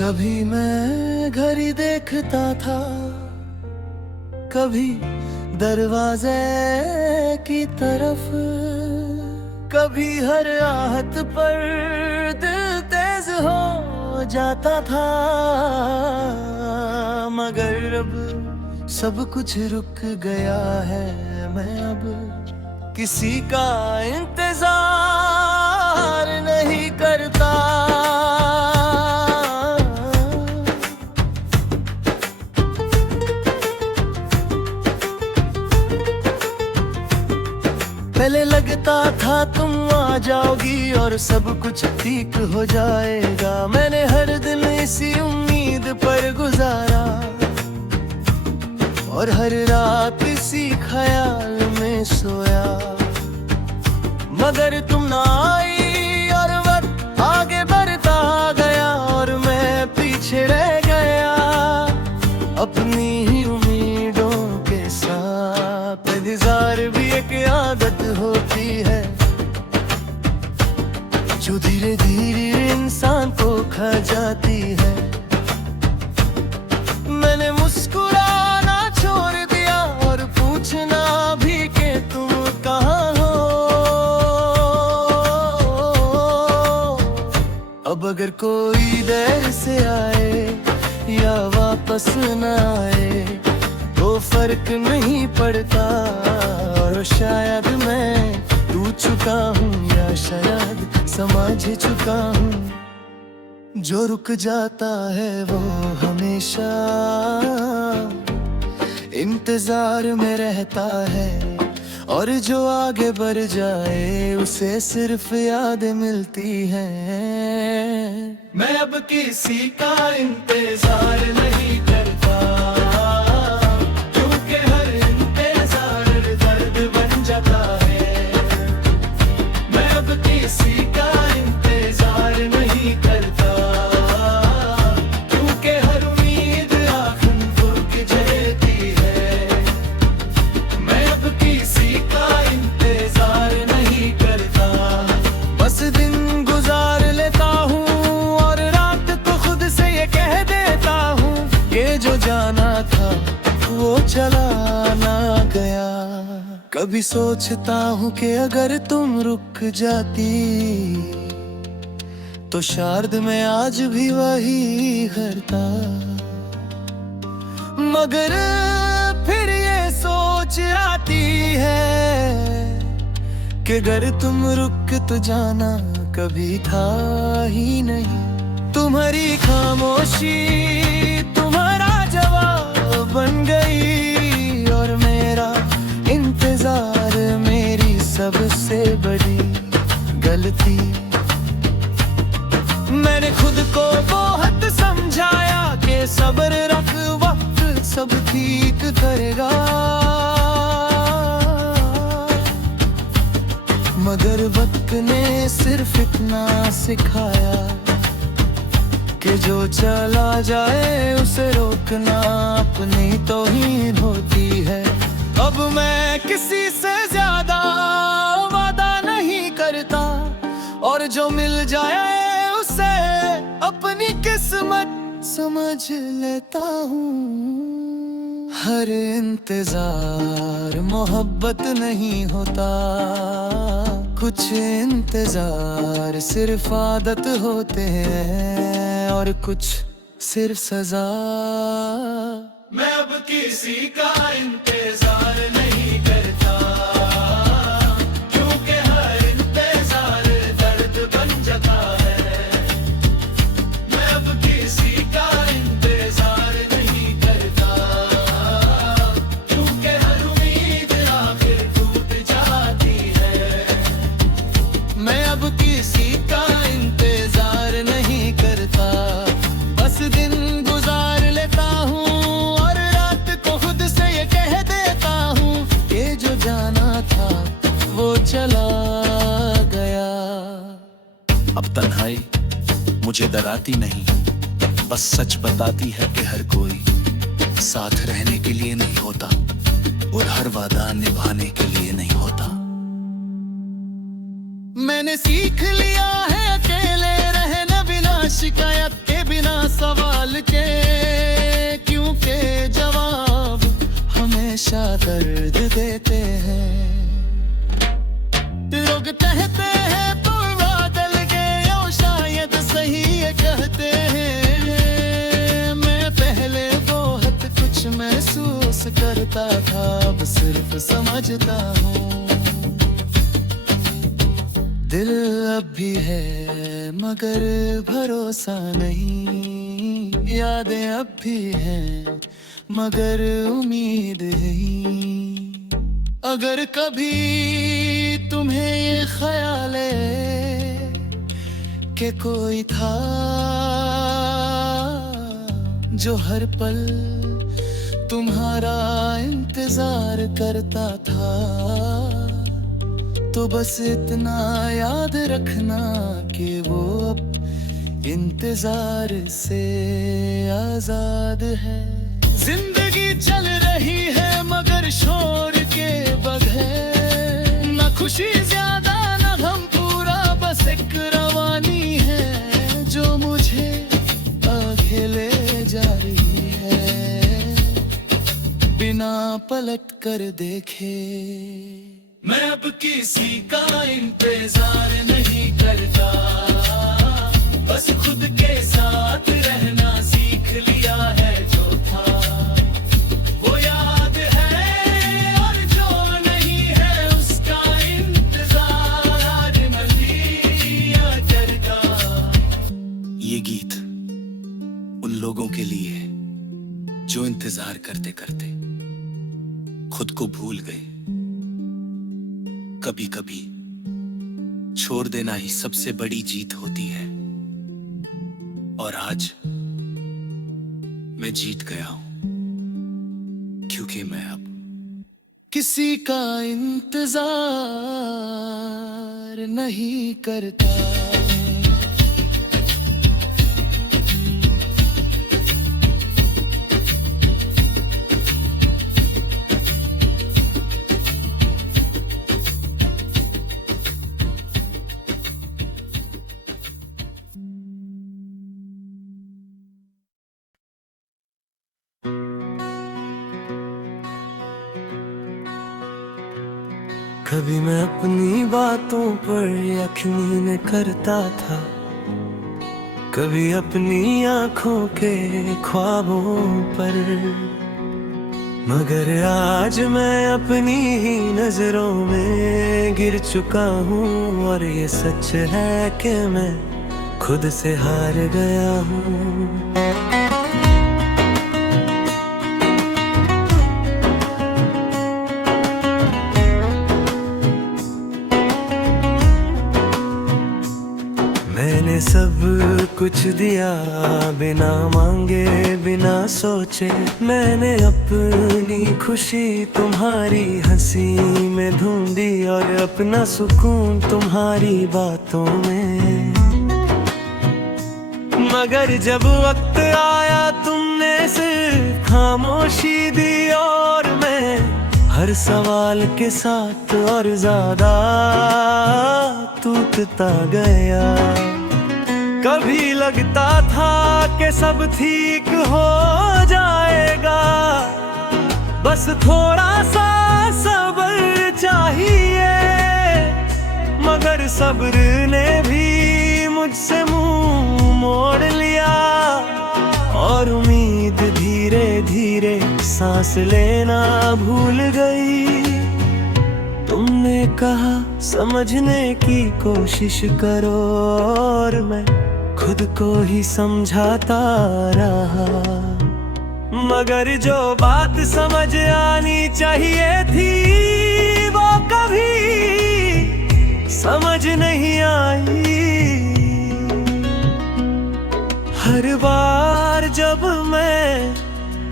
कभी मैं घड़ी देखता था, कभी दरवाजे की तरफ, कभी हर आहट पर दिल तेज हो जाता था। मगर अब सब कुछ रुक गया है, मैं अब किसी का इंतजार नहीं करता। पहले लगता था तुम आ जाओगी और सब कुछ ठीक हो जाएगा। मैंने हर दिन इसी उम्मीद पर गुजारा और हर रात इसी ख्याल में सोया। मगर तुम ना आई और वक्त आगे बढ़ता गया और मैं पीछे रह गया अपनी ही उम्मीदों के साथ। इंतजार भी एक आदत होती है जो धीरे धीरे इंसान को खा जाती है। मैंने मुस्कुराना छोड़ दिया और पूछना भी कि तुम कहाँ हो। अब अगर कोई देर से आए या वापस न आए तो फर्क नहीं पड़ता। और शायद मैं टूट चुका हूँ या शायद समझ चुका हूँ। जो रुक जाता है वो हमेशा इंतजार में रहता है और जो आगे बढ़ जाए उसे सिर्फ यादें मिलती हैं। मैं अब किसी का इंतजार नहीं करता, क्योंकि हर इंतजार दर्द बन जाता है। मैं अब किसी का इंतजार नहीं करता, क्योंकि हर उम्मीद आखिर रुक जाती है। मैं अब किसी का इंतजार नहीं करता, बस दिन गुजार लेता हूँ और रात को खुद से ये कह देता हूँ ये जो जाना था वो चला ना गया। कभी सोचता हूँ कि अगर तुम रुक जाती तो शायद मैं आज भी वही करता। मगर फिर ये सोच आती है कि अगर तुम रुक तो जाना कभी था ही नहीं। तुम्हारी खामोशी तुम्हारा जवाब बन गई और मेरा इंतजार मेरी सबसे बड़ी गलती। मैंने खुद को बहुत समझाया कि सब्र रख वक्त सब ठीक करेगा। मगर वक्त ने सिर्फ इतना सिखाया कि जो चला जाए उसे रोकना अपनी तौहीन होती है। अब मैं किसी से ज्यादा वादा नहीं करता और जो मिल जाए उसे अपनी किस्मत समझ लेता हूँ। हर इंतजार मोहब्बत नहीं होता, कुछ इंतजार सिर्फ आदत होते हैं और कुछ सिर्फ सजा। मैं अब किसी का इंतजार नहीं करता, क्योंकि हर इंतजार दर्द बन जाता है। मैं अब किसी का इंतजार नहीं करता, क्योंकि हर उम्मीद आखिर टूट जाती है। मैं अब किसी का इंतजार नहीं करता, बस दिन गुजार लेता हूँ और रात को खुद से ये कह देता हूँ ये जो जाना था वो चला गया। अब तन्हाई मुझे डराती नहीं, बस सच बताती है कि हर कोई साथ रहने के लिए नहीं होता और हर वादा निभाने के लिए नहीं होता। मैंने सीख लिया है अकेले रहना बिना शिकायत के, बिना सवाल करता था अब सिर्फ समझता हूँ। दिल अब भी है मगर भरोसा नहीं, यादें अब भी हैं मगर उम्मीद नहीं। अगर कभी तुम्हें ये ख्याल है कि कोई था जो हर पल तुम्हारा इंतजार करता था, तो बस इतना याद रखना कि वो अब इंतजार से आजाद है। जिंदगी चल रही है मगर शोर के बगैर, न खुशी ज्यादा न गम पूरा, बस एक रवानी है जो मुझे आगे ले जा रही है बिना पलट कर देखे। मैं अब किसी का इंतजार नहीं करता, बस खुद के साथ रहना सीख लिया है। जो था वो याद है और जो नहीं है उसका इंतजार आज नहीं करता। ये गीत उन लोगों के लिए है जो इंतजार करते करते खुद को भूल गए। कभी कभी छोड़ देना ही सबसे बड़ी जीत होती है, और आज मैं जीत गया हूं क्योंकि मैं अब किसी का इंतजार नहीं करता। कभी मैं अपनी बातों पर यकीन करता था, कभी अपनी आंखों के ख्वाबों पर, मगर आज मैं अपनी ही नजरों में गिर चुका हूँ। और ये सच है कि मैं खुद से हार गया हूँ। मैंने सब कुछ दिया बिना मांगे बिना सोचे, मैंने अपनी खुशी तुम्हारी हंसी में ढूंढी और अपना सुकून तुम्हारी बातों में। मगर जब वक्त आया तुमने सिर्फ खामोशी दी और मैं हर सवाल के साथ और ज्यादा टूटता गया। कभी लगता था कि सब ठीक हो जाएगा, बस थोड़ा सा सब्र चाहिए, मगर सब्र ने भी मुझसे मुंह मोड़ लिया और उम्मीद धीरे धीरे सांस लेना भूल गई। तुमने कहा समझने की कोशिश करो और मैं खुद को ही समझाता रहा, मगर जो बात समझ आनी चाहिए थी वो कभी समझ नहीं आई। हर बार जब मैं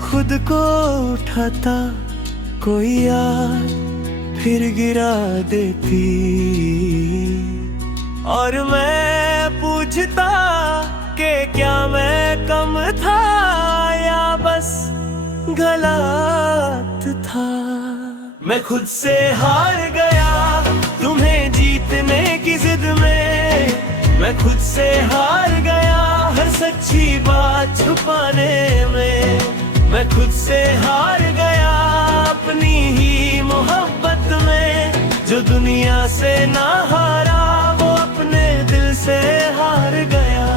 खुद को उठाता कोई याद फिर गिरा देती और मैं पूछता कि क्या मैं कम था या बस गलत था। मैं खुद से हार गया तुम्हें जीतने की जिद में, मैं खुद से हार गया हर सच्ची बात छुपाने में, मैं खुद से हार गया अपनी ही मोहब्बत में। जो दुनिया से ना हारा वो अपने दिल से हार गया।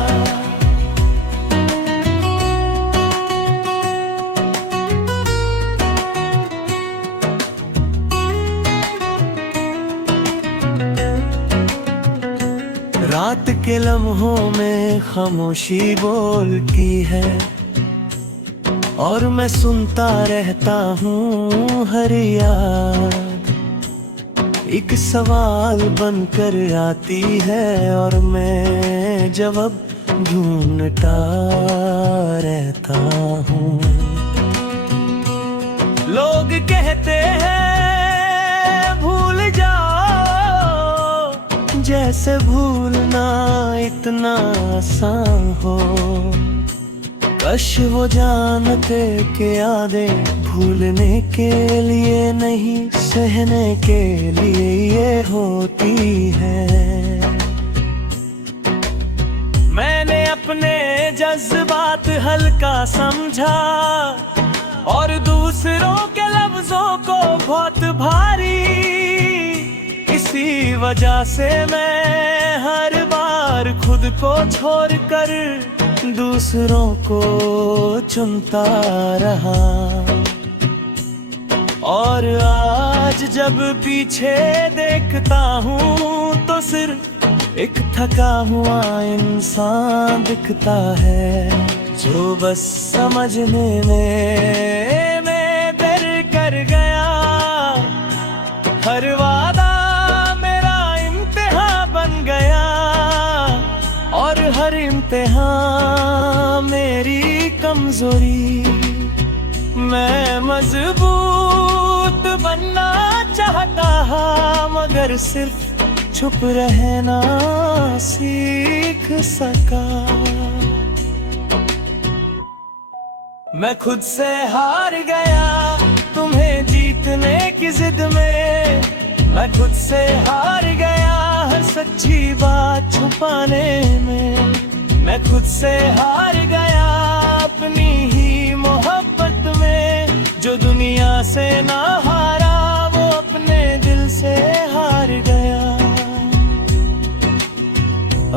रात के लम्हों में खामोशी बोलती है और मैं सुनता रहता हूँ हर याद एक सवाल बनकर आती है और मैं जवाब ढूंढता रहता हूँ। लोग कहते हैं भूल जाओ, जैसे भूलना इतना आसान हो। काश वो जानते कि यादें भूलने के लिए नहीं, सहने के लिए ये होती है। मैंने अपने जज्बात हल्का समझा और दूसरों के लफ्जों को बहुत भारी। इसी वजह से मैं हर बार खुद को छोड़कर दूसरों को चुनता रहा। और आज जब पीछे देखता हूँ तो सिर्फ एक थका हुआ इंसान दिखता है, जो बस समझने में मैं देर कर गया। हर वादा मेरा इम्तिहान बन गया और हर इम्तिहान मेरी कमजोरी। मैं मजबूत बनना चाहता मगर सिर्फ चुप रहना सीख सका। मैं खुद से हार गया तुम्हें जीतने की जिद में। मैं खुद से हार गया हर सच्ची बात छुपाने में। मैं खुद से हार गया अपनी ही मोहब्बत में। जो दुनिया से ना हारा वो अपने दिल से हार गया।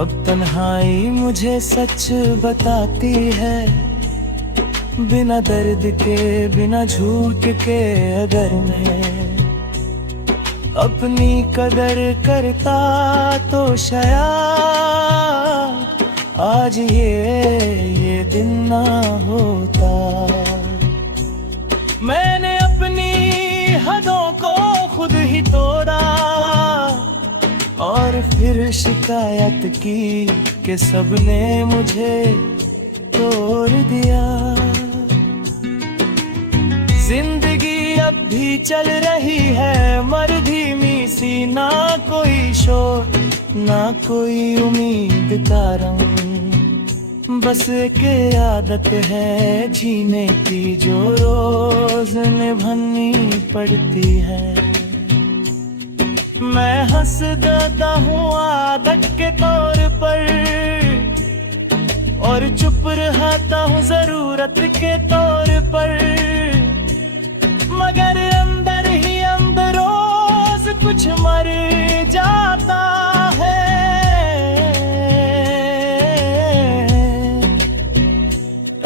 अब तन्हाई मुझे सच बताती है, बिना दर्द के बिना झूठ के अगर मैं अपनी कदर करता तो शायद आज ये दिन ना होता। मैंने अपनी हदों को खुद ही तोड़ा और फिर शिकायत की कि सबने मुझे तोड़ दिया। जिंदगी अब भी चल रही है मर धीमी सी, ना कोई शोर ना कोई उम्मीद का रंग। बस एक आदत है जीने की जो रोज निभानी पड़ती है। मैं हंस देता हूँ आदत के तौर पर और चुप रहता हूँ जरूरत के तौर पर। मगर अंदर ही अंदर रोज कुछ मर जाता है।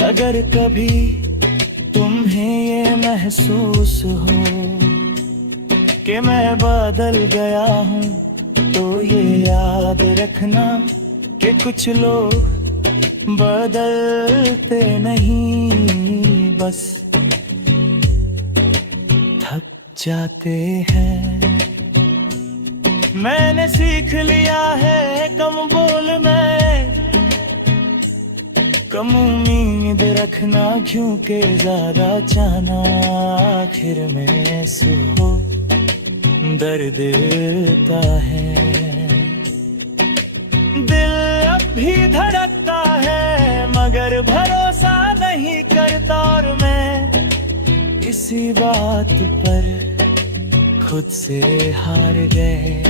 अगर कभी तुम्हें ये महसूस हो कि मैं बदल गया हूँ तो ये याद रखना कि कुछ लोग बदलते नहीं, बस थक जाते हैं। मैंने सीख लिया है कम बोल में, कम उम्मीद रखना क्योंकि ज्यादा चाहना आखिर में सुहो दर्द देता है। दिल अब भी धड़कता है मगर भरोसा नहीं करता और मैं इसी बात पर खुद से हार गए।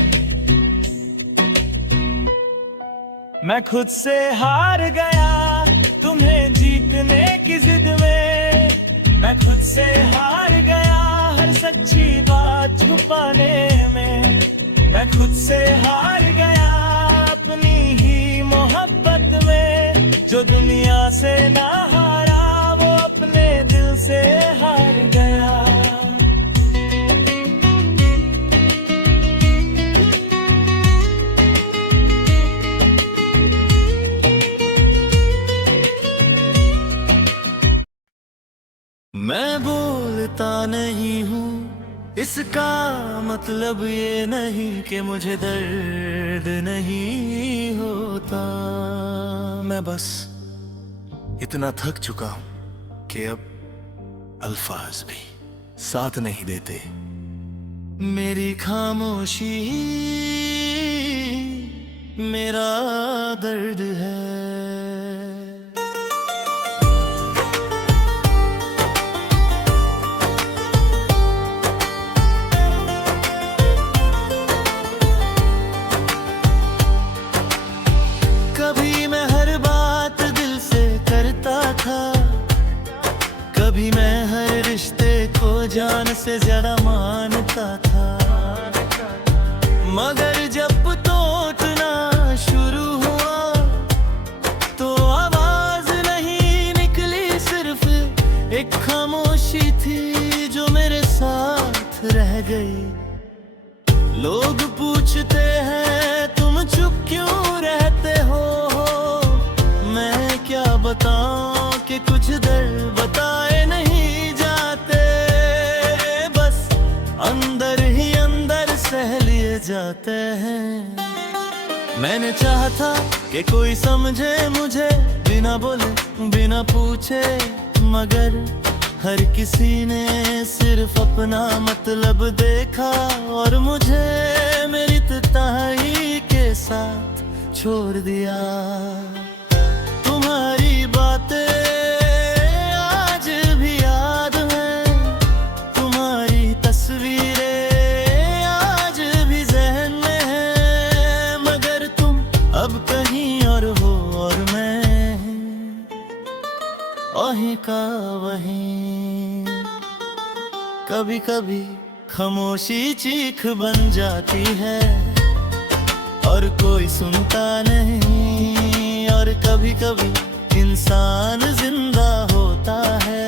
मैं खुद से हार गया तुम्हें जीतने की जिद में। मैं खुद से हार गया हर सच्ची बात छुपाने में। मैं खुद से हार गया अपनी ही मोहब्बत में। जो दुनिया से ना हारा वो अपने दिल से हार गया। रोता नहीं हूँ, इसका मतलब ये नहीं कि मुझे दर्द नहीं होता। मैं बस इतना थक चुका हूं कि अब अल्फाज भी साथ नहीं देते। मेरी खामोशी मेरा दर्द है। कभी मैं हर बात दिल से करता था, कभी मैं हर रिश्ते को जान से ज्यादा मानता था, मगर जब टूटना शुरू हुआ तो आवाज नहीं निकली, सिर्फ एक खामोशी थी जो मेरे साथ रह गई। लोग पूछते हैं तुम चुप क्यों रहते हो, मैं क्या बताऊं कि कुछ दर्द बताए नहीं जाते, बस अंदर ही अंदर सह लिए जाते हैं। मैंने चाहा था कि कोई समझे मुझे बिना बोले बिना पूछे, मगर हर किसी ने सिर्फ अपना मतलब देखा और मुझे मेरी तन्हाई के साथ छोड़ दिया। तुम्हारी बातें आज भी याद हैं, तुम्हारी तस्वीरें आज भी ज़हन में हैं, मगर तुम अब कहीं और हो और मैं वहीं का वहीं। कभी कभी खामोशी चीख बन जाती है और कोई सुनता नहीं, और कभी कभी इंसान जिंदा होता है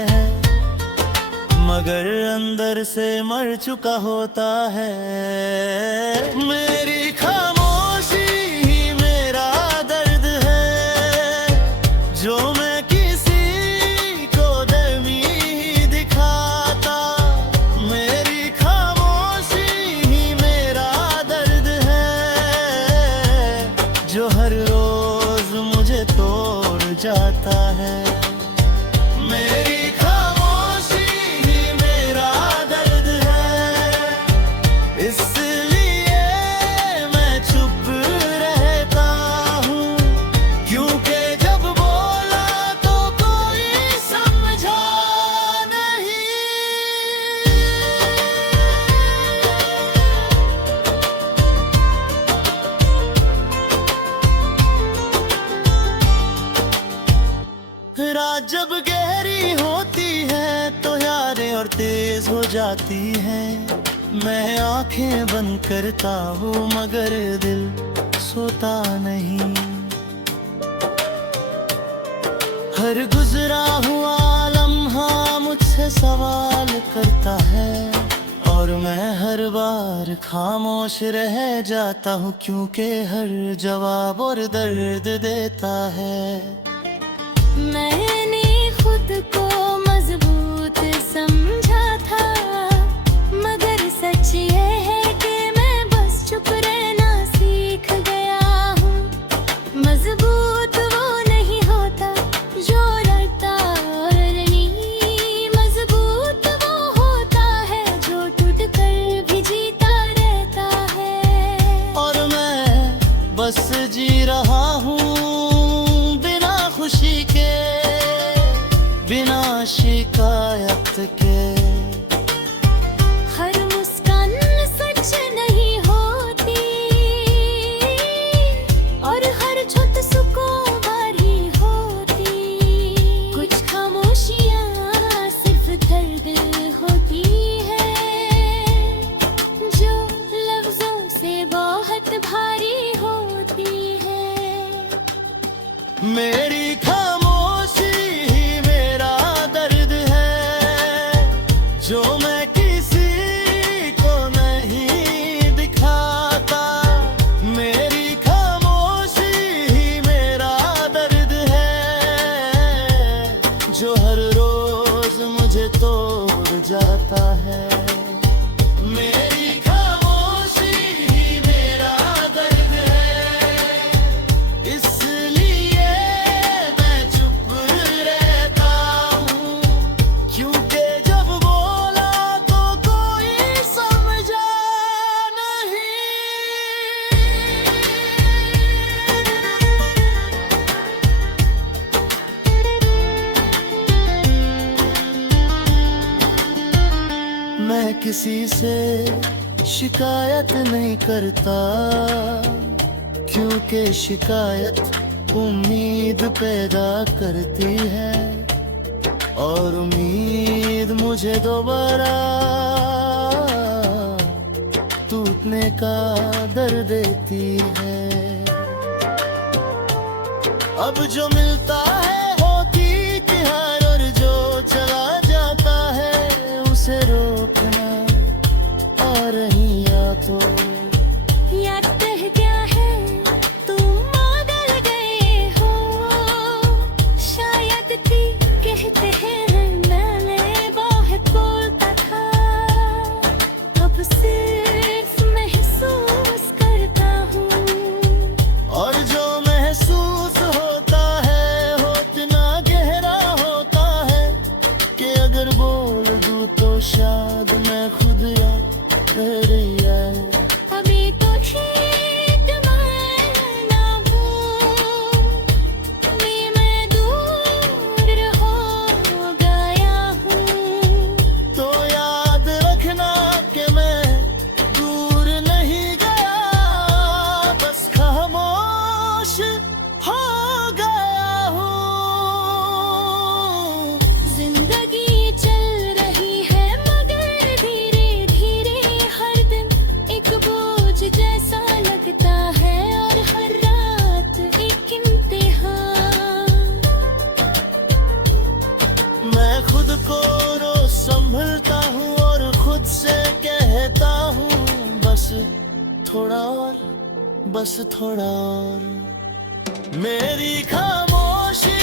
मगर अंदर से मर चुका होता है। मेरी खामोशी ही मेरा दर्द है, जो मैं किसी को दर्मी दिखाता। मेरी खामोशी ही मेरा दर्द है, जो हर रोज मुझे तोड़ जाता है। मेरी खामोशी ही मेरा दर्द है, इसलिए मैं चुप रहता हूँ, क्योंकि जब बोला तो कोई समझा नहीं। रात जब गहरी होती है तो यादें और तेज हो जाती हैं, मैं आंखें बंद करता हूँ मगर दिल सोता नहीं। हर गुजरा हुआ लम्हा मुझसे सवाल करता है और मैं हर बार खामोश रह जाता हूँ, क्योंकि हर जवाब और दर्द देता है। मैंने खुद को मजबूत समझा था, मगर सच ये है कि मैं बस चुप रहना सीख गया हूँ। मजबूत वो नहीं होता जो लड़ता और नहीं, मजबूत वो होता है जो टूट कर भी जीता रहता है। और मैं बस जी रहा हूँ बिना खुशी के, बिना शिकायत के। हर मुस्कान सच नहीं होती और हर छुट सुकून भरी होती। कुछ खामोशियाँ सिर्फ दर्द होती है, जो लफ्जों से बहुत भारी होती है। मेरी खामोशी ही मेरा दर्द है, जो मैं किसी को नहीं दिखाता। मेरी खामोशी ही मेरा दर्द है, जो हर रोज मुझे तोड़ जाता। जाता है। मेरी खामोशी ही मेरा दर्द है, इसलिए मैं चुप रहता हूँ, क्योंकि जब बोला तो कोई समझा नहीं। मैं किसी से शिकायत नहीं करता, क्योंकि शिकायत उम्मीद पैदा करती है, और उम्मीद मुझे दोबारा टूटने का डर देती है। अब जो मिलता है होती की हार, और जो चला जाता है उसे रोकना आ रही या तो याद रह गया है तुम बदल गए हो, शायद थी कहते हैं मैंने बहुत बोलता था, अब सिर्फ महसूस करता हूँ। और जो महसूस होता है वो इतना गहरा होता है कि अगर बोल दूं तो शायद मैं खुद या रह रही है। अभी तो ठीक मैं ना हूँ, अभी मैं दूर हो गया हूँ। तो याद रखना कि मैं दूर नहीं गया, बस खामोश हो गया हूँ। जिंदगी चल रही है मगर धीरे धीरे, हर दिन एक बोझ जैसा लगता है, और हर रात एक इम्तिहान। मैं खुद को रोज संभलता हूँ और खुद से कहता हूँ बस थोड़ा और, बस थोड़ा और। मेरी खामोशी